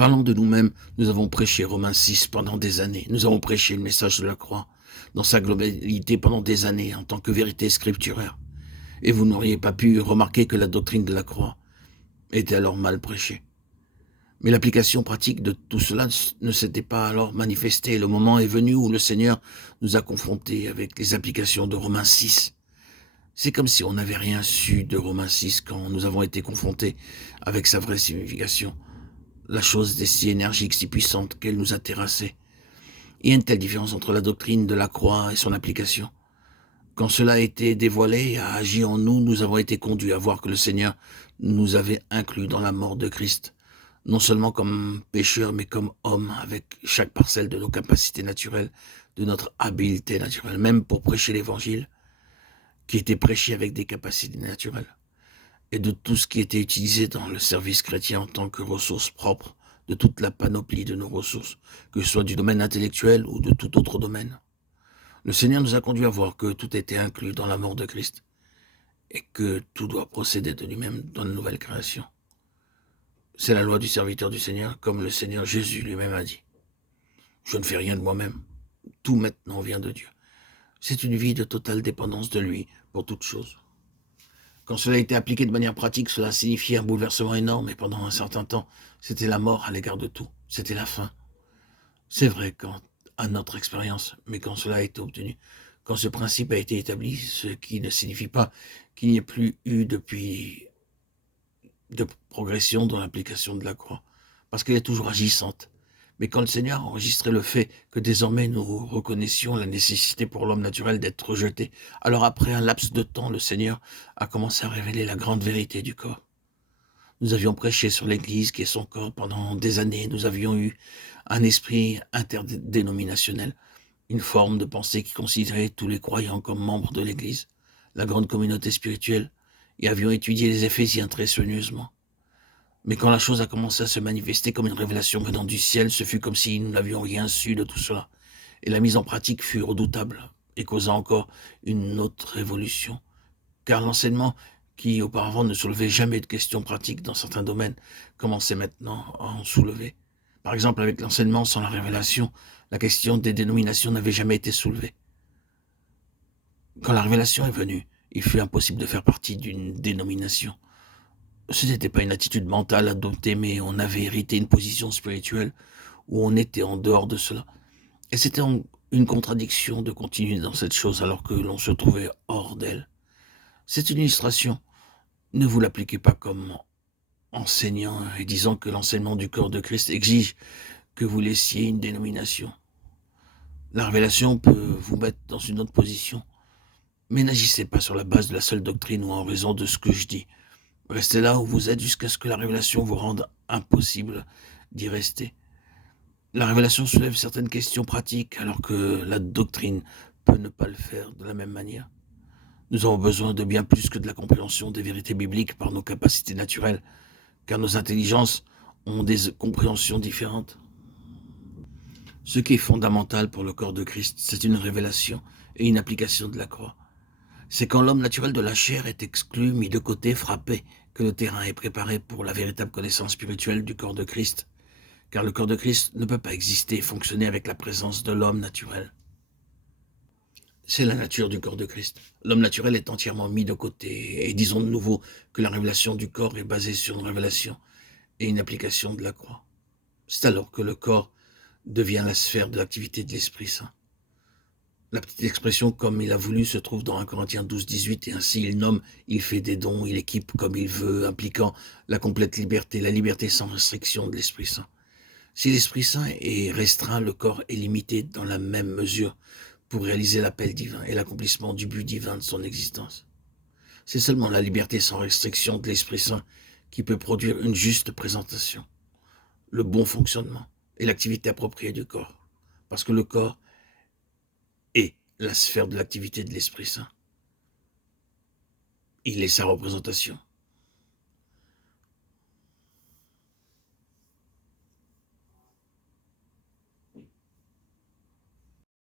Parlant de nous-mêmes, nous avons prêché Romains 6 pendant des années. Nous avons prêché le message de la croix dans sa globalité pendant des années en tant que vérité scripturaire. Et vous n'auriez pas pu remarquer que la doctrine de la croix était alors mal prêchée. Mais l'application pratique de tout cela ne s'était pas alors manifestée. Le moment est venu où le Seigneur nous a confrontés avec les applications de Romains 6. C'est comme si on n'avait rien su de Romains 6 quand nous avons été confrontés avec sa vraie signification. La chose est si énergique, si puissante qu'elle nous a terrassés. Il y a une telle différence entre la doctrine de la croix et son application. Quand cela a été dévoilé et a agi en nous, nous avons été conduits à voir que le Seigneur nous avait inclus dans la mort de Christ, non seulement comme pécheurs, mais comme hommes, avec chaque parcelle de nos capacités naturelles, de notre habileté naturelle, même pour prêcher l'Évangile, qui était prêché avec des capacités naturelles, et de tout ce qui était utilisé dans le service chrétien en tant que ressources propres, de toute la panoplie de nos ressources, que ce soit du domaine intellectuel ou de tout autre domaine. Le Seigneur nous a conduits à voir que tout était inclus dans la mort de Christ et que tout doit procéder de lui-même dans une nouvelle création. C'est la loi du serviteur du Seigneur, comme le Seigneur Jésus lui-même a dit. Je ne fais rien de moi-même. Tout maintenant vient de Dieu. C'est une vie de totale dépendance de lui pour toute chose. Quand cela a été appliqué de manière pratique, cela signifiait un bouleversement énorme et pendant un certain temps, c'était la mort à l'égard de tout. C'était la fin. C'est vrai à notre expérience, mais quand cela a été obtenu, quand ce principe a été établi, ce qui ne signifie pas qu'il n'y ait plus eu depuis de progression dans l'application de la croix, parce qu'elle est toujours agissante. Mais quand le Seigneur a enregistré le fait que désormais nous reconnaissions la nécessité pour l'homme naturel d'être rejeté, alors après un laps de temps, le Seigneur a commencé à révéler la grande vérité du corps. Nous avions prêché sur l'Église qui est son corps pendant des années. Nous avions eu un esprit interdénominationnel, une forme de pensée qui considérait tous les croyants comme membres de l'Église, la grande communauté spirituelle, et avions étudié les Éphésiens très soigneusement. Mais quand la chose a commencé à se manifester comme une révélation venant du ciel, ce fut comme si nous n'avions rien su de tout cela. Et la mise en pratique fut redoutable et causa encore une autre révolution. Car l'enseignement, qui auparavant ne soulevait jamais de questions pratiques dans certains domaines, commençait maintenant à en soulever. Par exemple, avec l'enseignement sans la révélation, la question des dénominations n'avait jamais été soulevée. Quand la révélation est venue, il fut impossible de faire partie d'une dénomination. Ce n'était pas une attitude mentale adoptée, mais on avait hérité une position spirituelle où on était en dehors de cela. Et c'était une contradiction de continuer dans cette chose alors que l'on se trouvait hors d'elle. C'est une illustration. Ne vous l'appliquez pas comme enseignant et disant que l'enseignement du corps de Christ exige que vous laissiez une dénomination. La révélation peut vous mettre dans une autre position, mais n'agissez pas sur la base de la seule doctrine ou en raison de ce que je dis. Restez là où vous êtes jusqu'à ce que la révélation vous rende impossible d'y rester. La révélation soulève certaines questions pratiques alors que la doctrine peut ne pas le faire de la même manière. Nous avons besoin de bien plus que de la compréhension des vérités bibliques par nos capacités naturelles, car nos intelligences ont des compréhensions différentes. Ce qui est fondamental pour le corps de Christ, c'est une révélation et une application de la croix. C'est quand l'homme naturel de la chair est exclu, mis de côté, frappé, que le terrain est préparé pour la véritable connaissance spirituelle du corps de Christ. Car le corps de Christ ne peut pas exister et fonctionner avec la présence de l'homme naturel. C'est la nature du corps de Christ. L'homme naturel est entièrement mis de côté. Et disons de nouveau que la révélation du corps est basée sur une révélation et une application de la croix. C'est alors que le corps devient la sphère de l'activité de l'Esprit Saint. La petite expression « comme il a voulu » se trouve dans 1 Corinthiens 12, 18, et ainsi il nomme, il fait des dons, il équipe comme il veut, impliquant la complète liberté, la liberté sans restriction de l'Esprit Saint. Si l'Esprit Saint est restreint, le corps est limité dans la même mesure pour réaliser l'appel divin et l'accomplissement du but divin de son existence. C'est seulement la liberté sans restriction de l'Esprit Saint qui peut produire une juste présentation, le bon fonctionnement et l'activité appropriée du corps, parce que le corps est la sphère de l'activité de l'Esprit Saint. Il est sa représentation.